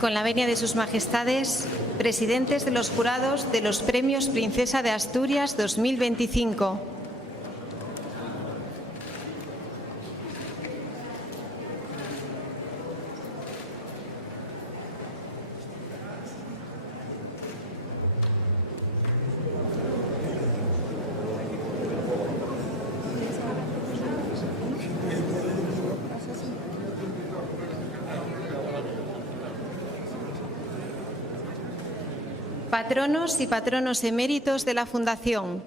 Con la venia de sus majestades, presidentes de los jurados de los premios Princesa de Asturias 2025. Patronos y patronos eméritos de la Fundación.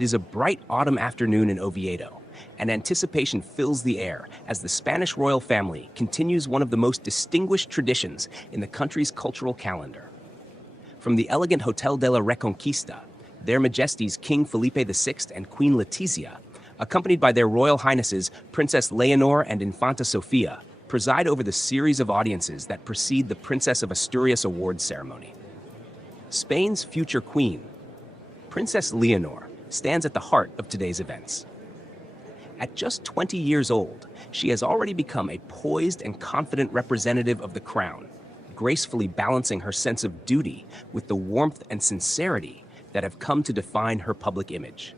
It is a bright autumn afternoon in Oviedo, and anticipation fills the air as the Spanish royal family continues one of the most distinguished traditions in the country's cultural calendar. From the elegant Hotel de la Reconquista, Their Majesties King Felipe VI and Queen Letizia, accompanied by their Royal Highnesses Princess Leonor and Infanta Sofía, preside over the series of audiences that precede the Princess of Asturias Awards ceremony. Spain's future queen, Princess Leonor, stands at the heart of today's events. At just 20 years old, she has already become a poised and confident representative of the crown, gracefully balancing her sense of duty with the warmth and sincerity that have come to define her public image.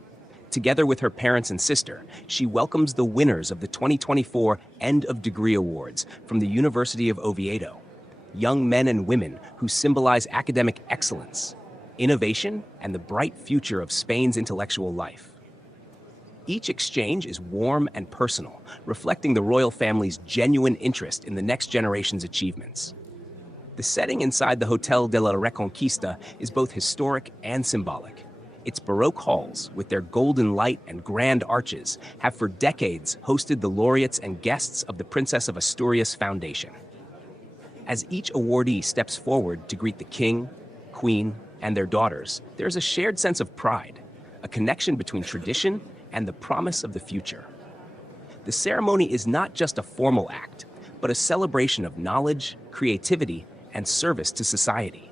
Together with her parents and sister, she welcomes the winners of the 2024 End of Degree Awards from the University of Oviedo, young men and women who symbolize academic excellence, innovation, and the bright future of Spain's intellectual life. Each exchange is warm and personal, reflecting the royal family's genuine interest in the next generation's achievements. The setting inside the Hotel de la Reconquista is both historic and symbolic. Its Baroque halls, with their golden light and grand arches, have for decades hosted the laureates and guests of the Princess of Asturias Foundation. As each awardee steps forward to greet the king, queen, and their daughters, there is a shared sense of pride, a connection between tradition and the promise of the future. The ceremony is not just a formal act, but a celebration of knowledge, creativity, and service to society.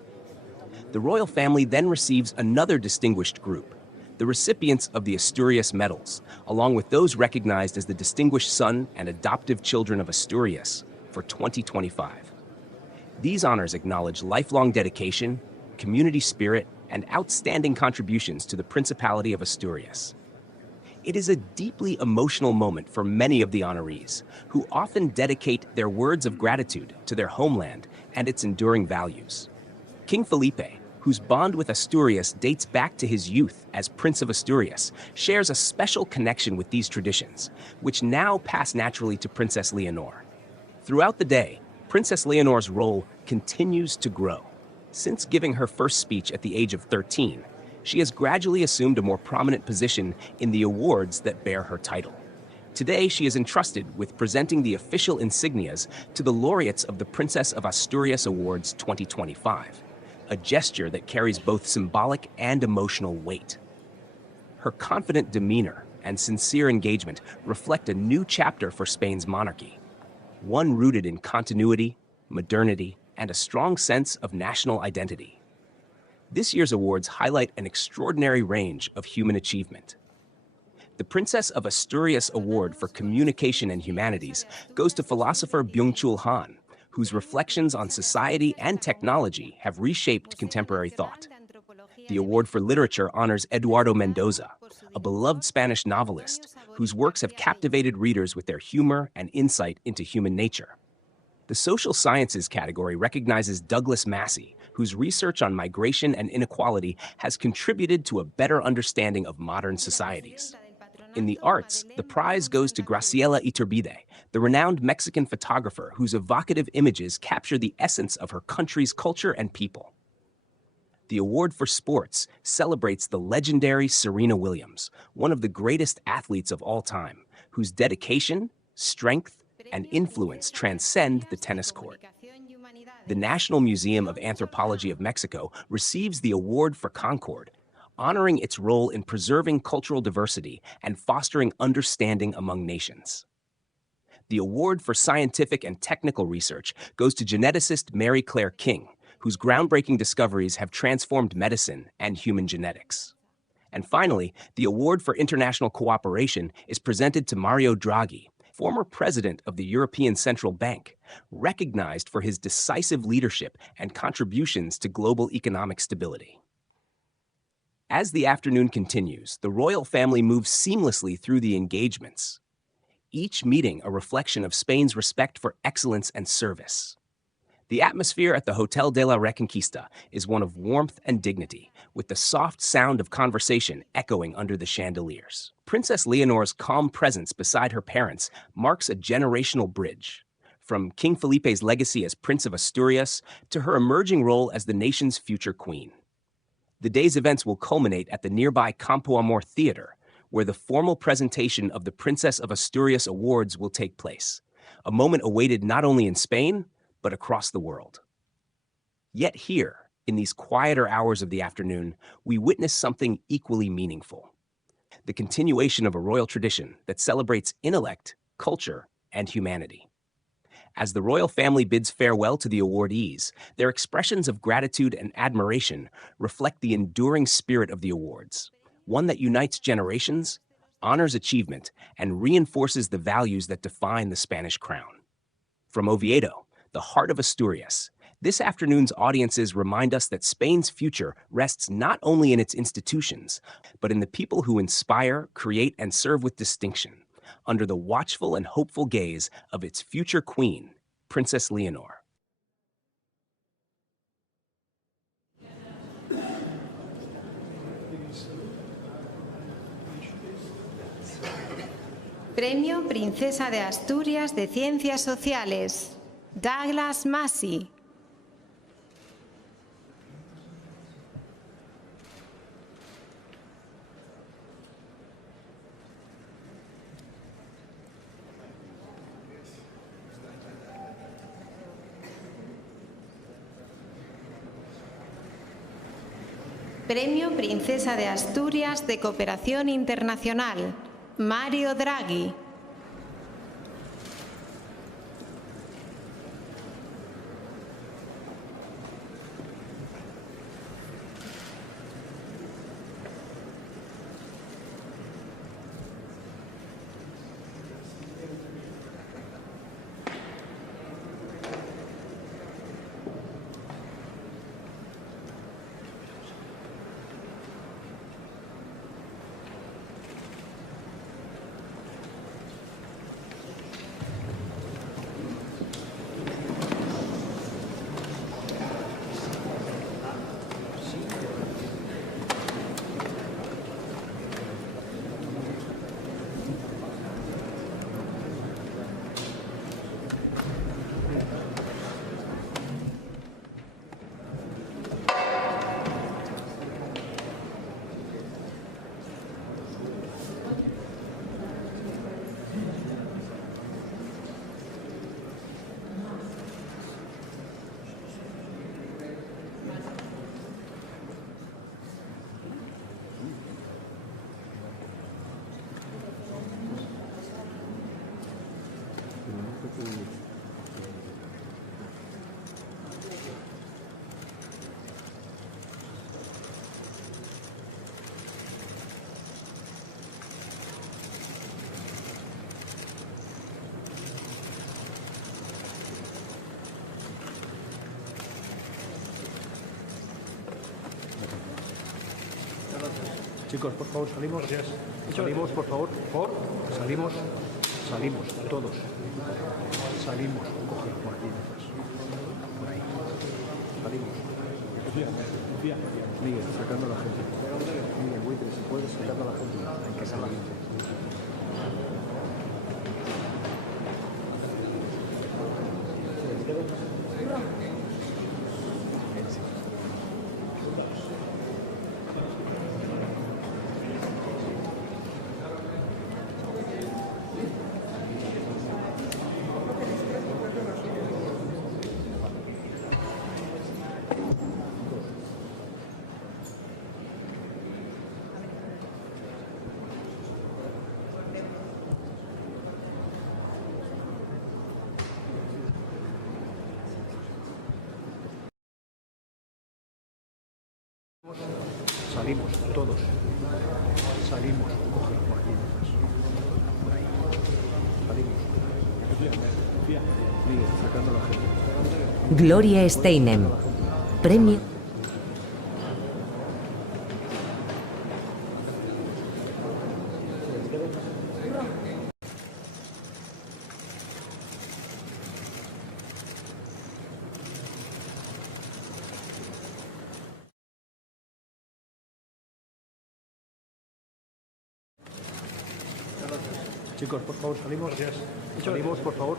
The royal family then receives another distinguished group, the recipients of the Asturias Medals, along with those recognized as the distinguished son and adoptive children of Asturias for 2025. These honors acknowledge lifelong dedication, community spirit, and outstanding contributions to the Principality of Asturias. It is a deeply emotional moment for many of the honorees, who often dedicate their words of gratitude to their homeland and its enduring values. King Felipe, whose bond with Asturias dates back to his youth as Prince of Asturias, shares a special connection with these traditions, which now pass naturally to Princess Leonor. Throughout the day, Princess Leonor's role continues to grow. Since giving her first speech at the age of 13, she has gradually assumed a more prominent position in the awards that bear her title. Today, she is entrusted with presenting the official insignias to the laureates of the Princess of Asturias Awards 2025, a gesture that carries both symbolic and emotional weight. Her confident demeanor and sincere engagement reflect a new chapter for Spain's monarchy, one rooted in continuity, modernity, and a strong sense of national identity. This year's awards highlight an extraordinary range of human achievement. The Princess of Asturias Award for Communication and Humanities goes to philosopher Byung-Chul, whose reflections on society and technology have reshaped contemporary thought. The award for literature honors Eduardo Mendoza, a beloved Spanish novelist whose works have captivated readers with their humor and insight into human nature. The social sciences category recognizes Douglas Massey, whose research on migration and inequality has contributed to a better understanding of modern societies. In the arts, the prize goes to Graciela Iturbide, the renowned Mexican photographer whose evocative images capture the essence of her country's culture and people. The award for sports celebrates the legendary Serena Williams, one of the greatest athletes of all time, whose dedication, strength, and influence transcend the tennis court. The National Museum of Anthropology of Mexico receives the Award for Concord, honoring its role in preserving cultural diversity and fostering understanding among nations. The award for scientific and technical research goes to geneticist Mary Claire King, whose groundbreaking discoveries have transformed medicine and human genetics. And finally, the award for international cooperation is presented to Mario Draghi, former president of the European Central Bank, recognized for his decisive leadership and contributions to global economic stability. As the afternoon continues, the royal family moves seamlessly through the engagements, each meeting a reflection of Spain's respect for excellence and service. The atmosphere at the Hotel de la Reconquista is one of warmth and dignity, with the soft sound of conversation echoing under the chandeliers. Princess Leonor's calm presence beside her parents marks a generational bridge, from King Felipe's legacy as Prince of Asturias to her emerging role as the nation's future queen. The day's events will culminate at the nearby Campo Amor Theater, where the formal presentation of the Princess of Asturias Awards will take place, a moment awaited not only in Spain, but across the world. Yet here, in these quieter hours of the afternoon, we witness something equally meaningful: the continuation of a royal tradition that celebrates intellect, culture, and humanity. As the royal family bids farewell to the awardees, their expressions of gratitude and admiration reflect the enduring spirit of the awards, one that unites generations, honors achievement, and reinforces the values that define the Spanish crown. From Oviedo, the heart of Asturias, this afternoon's audiences remind us that Spain's future rests not only in its institutions, but in the people who inspire, create, and serve with distinction, under the watchful and hopeful gaze of its future queen, Princess Leonor. Premio Princesa de Asturias de Ciencias Sociales, Douglas Massey. Premio Princesa de Asturias de Cooperación Internacional, Mario Draghi. Chicos, por favor, salimos. Gracias. Salimos, por favor. Salimos. Salimos, todos. Salimos. Coge por aquí detrás. Por ahí. Salimos. Sofía. Miguel, sacando a la gente. Miguel, buitre, si puedes, sacando a la gente. Hay que salir. Salimos, todos. Salimos, coge por aquí detrás. Por ahí. Salimos. Sofía. Miguel, sacando a la gente. Gloria Steinem. Premio. Chicos, por favor, salimos. Gracias. Salimos, por favor.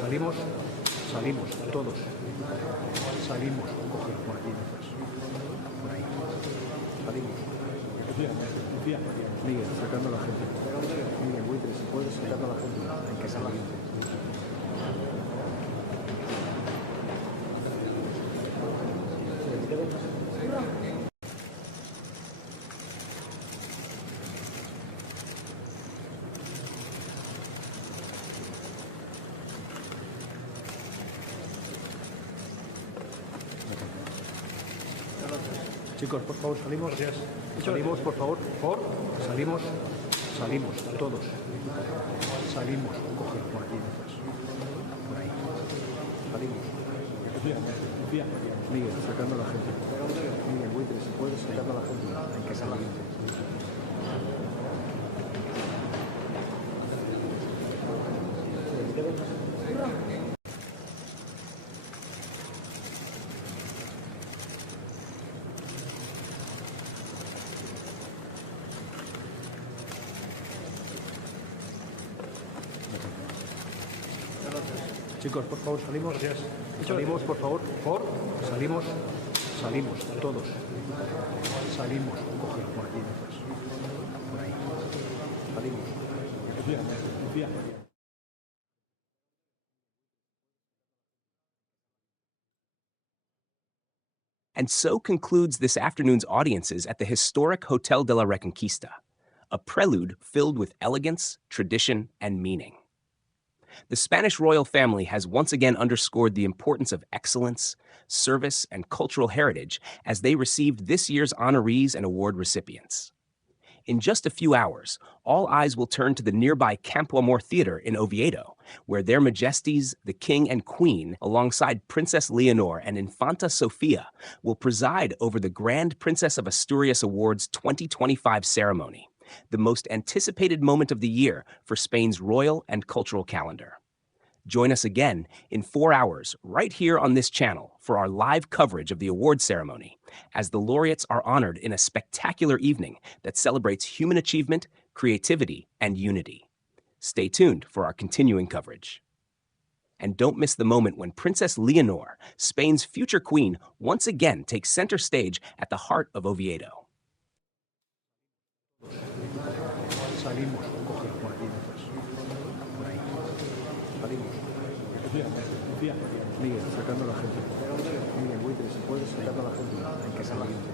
Salimos. Salimos, todos. Salimos. Coge por aquí detrás. Por ahí. Salimos. Sofía. Miguel, sacando a la gente. Miguel, buitre, si puedes, sacando a la gente. Hay que salir. Chicos, por favor, salimos. Gracias. Salimos, por favor. Salimos. Salimos, todos. Salimos, cógelo por aquí detrás. Por ahí. Salimos. Sofía. Miguel, sacando a la gente. Miguel, buitre, si puedes, sacando a la gente. Hay que salir. Chicos, por favor, salimos. Gracias. Salimos, por favor. Salimos. Salimos, todos. Salimos. Cógelo por aquí detrás. Por ahí. Salimos. Sofía. And so concludes this afternoon's audiences at the historic Hotel de la Reconquista, a prelude filled with elegance, tradition, and meaning. The Spanish royal family has once again underscored the importance of excellence, service, and cultural heritage as they received this year's honorees and award recipients. In just a few hours, all eyes will turn to the nearby Campo Amor Theater in Oviedo, where Their Majesties, the King and Queen, alongside Princess Leonor and Infanta Sofía, will preside over the Grand Princess of Asturias Awards 2025 ceremony, the most anticipated moment of the year for Spain's royal and cultural calendar. Join us again in 4 hours right here on this channel for our live coverage of the award ceremony, as the laureates are honored in a spectacular evening that celebrates human achievement, creativity, and unity. Stay tuned for our continuing coverage. And don't miss the moment when Princess Leonor, Spain's future queen, once again takes center stage at the heart of Oviedo. Salimos, cógelo por aquí detrás. Por ahí. Salimos. Sofía. Miguel, sacando a la gente. Miguel, buitre, si puedes, sacando a la gente. Hay que salir.